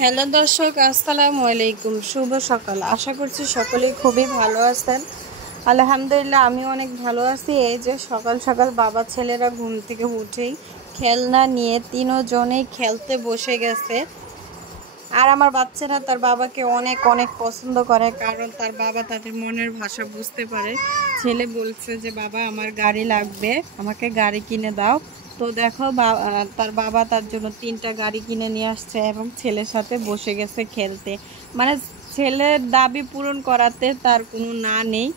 Hello দর্শক, আসসালামু আলাইকুম। শুভ সকাল। আশা করছি সকলেই খুবই ভালো আছেন। আলহামদুলিল্লাহ আমি অনেক ভালো আছি। এই যে সকাল সকাল বাবা ছেলেরা ঘুম থেকে উঠেই খেলনা নিয়ে তিনজনেই খেলতে বসে গেছে। আর আমার বাচ্চারা তার বাবাকে অনেক অনেক পছন্দ করে, কারণ তার বাবা তাদের মনের ভাষা বুঝতে পারে। ছেলে বলছে যে বাবা আমার গাড়ি লাগবে, আমাকে গাড়ি কিনে দাও। তো দেখো তার বাবা তার জন্য 3টা গাড়ি কিনে নিয়ে আসছে এবং ছেলের সাথে বসে গেছে খেলতে। মানে ছেলের দাবি পূরণ করাতে তার কোনো না নেই।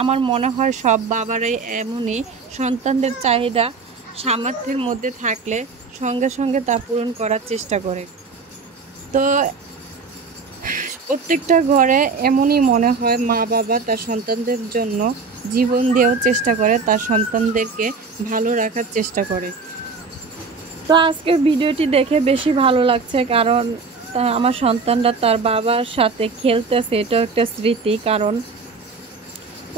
আমার মনে হয় সব বাবারাই এমনই, সন্তানদের চাহিদা সামর্থ্যের মধ্যে থাকলে সঙ্গে সঙ্গে তা পূরণ করার চেষ্টা করে। তো প্রত্যেকটা ঘরে এমনই মনে হয়, মা বাবা তার সন্তানদের জন্য জীবন দিয়েও চেষ্টা করে, তার সন্তানদেরকে ভালো রাখার চেষ্টা করে। তো আজকের ভিডিওটি দেখে বেশি ভালো লাগছে, কারণ আমার সন্তানরা তার বাবার সাথে খেলতেছে, এটাও একটা স্মৃতি। কারণ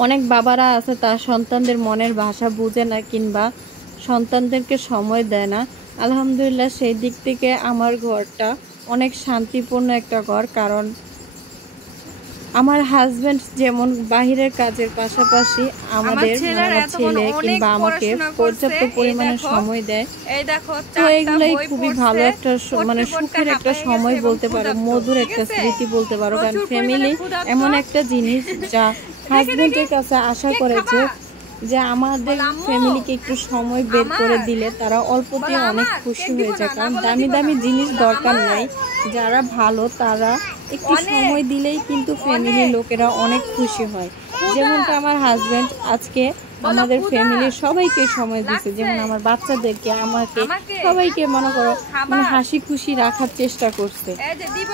অনেক বাবারা আছে তার সন্তানদের মনের ভাষা বুঝে না কিংবা সন্তানদেরকে সময় দেয় না। আলহামদুলিল্লাহ সেই দিক থেকে আমার ঘরটা অনেক শান্তিপূর্ণ একটা ঘর। কারণ আমার হাজবেন্ড যেমন বাহিরের কাজের পাশাপাশি আমাদের ছেলে কিংবা আমাকে পর্যাপ্ত পরিমাণে সময় দেয়। তো এগুলাই খুবই ভালো একটা মানে সুখের একটা সময় বলতে পারো, মধুর একটা স্মৃতি বলতে পারো। কারণ ফ্যামিলি এমন একটা জিনিস যা হাজবেন্ডের কাছে আশা করেছে যে আমাদের ফ্যামিলিকে একটু সময় বের করে দিলে তারা অল্পতেই অনেক খুশি হয়ে যায়। কারণ দামি দামি জিনিস দরকার নাই, যারা ভালো তারা একটু সময় দিলেই কিন্তু ফ্যামিলির লোকেরা অনেক খুশি হয়। যেমনটা আমার হাজবেন্ড আজকে আমাদের ফ্যামিলির সবাইকে সময় দিচ্ছে, যেমন আমার বাচ্চাদেরকে, আমাকে, সবাইকে মনে করো মানে হাসি খুশি রাখার চেষ্টা করছে।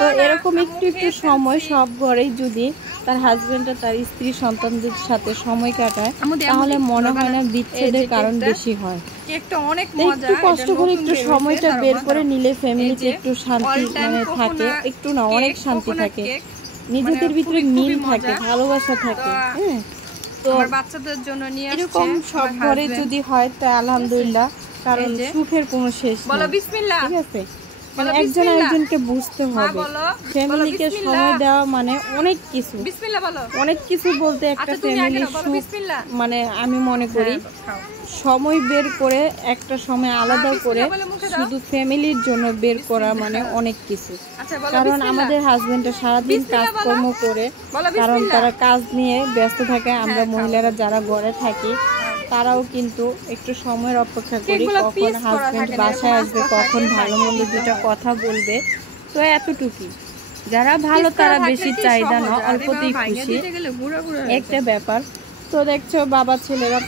তো এরকম একটু একটু সময় সব ঘরেই যদি তার হাজবেন্ডরা তার স্ত্রী সন্তানদের সাথে সময় কাটায়, তাহলে মনে হয় না বিচ্ছেদের কারণ বেশি হয়। একটু কষ্ট করে একটু সময়টা বের করে নিলে ফ্যামিলিতে একটু শান্তি মানে থাকে, একটু না অনেক শান্তি থাকে, নিজেদের ভিতরে মিল থাকে, ভালোবাসা থাকে। হ্যাঁ, তো বাচ্চাদের জন্য এরকম সব ঘরে যদি হয় তা আলহামদুলিল্লাহ, কারণ সুখের কোনো শেষ নেই। ঠিক আছে, মানে একজন একজনকে বুঝতে হবে। ফ্যামিলিকে সময় দেওয়া মানে অনেক কিছু, অনেক কিছু বলতে একটা ফ্যামিলির সুখ মানে আমি মনে করি সময় বের করে একটা সময় আলাদা করে শুধু ফ্যামিলির জন্য বের করা মানে অনেক কিছু। কারণ আমাদের হাজবেন্ডরা সারাদিন কাজকর্ম করে, কারণ তারা কাজ নিয়ে ব্যস্ত থাকে। আমরা মহিলারা যারা ঘরে থাকি তারাও কিন্তু একটু সময়ের অপেক্ষা করি, কখন হাজবেন্ড বাসায় আসবে, কখন ভালো মন্দ দুটা কথা বলবে। তো এতটুকুই। যারা ভালো তারা বেশি চাহিদা না, অল্পতেই খুশি, একটা ব্যাপার। তো দেখছো বাবা ছেলেরা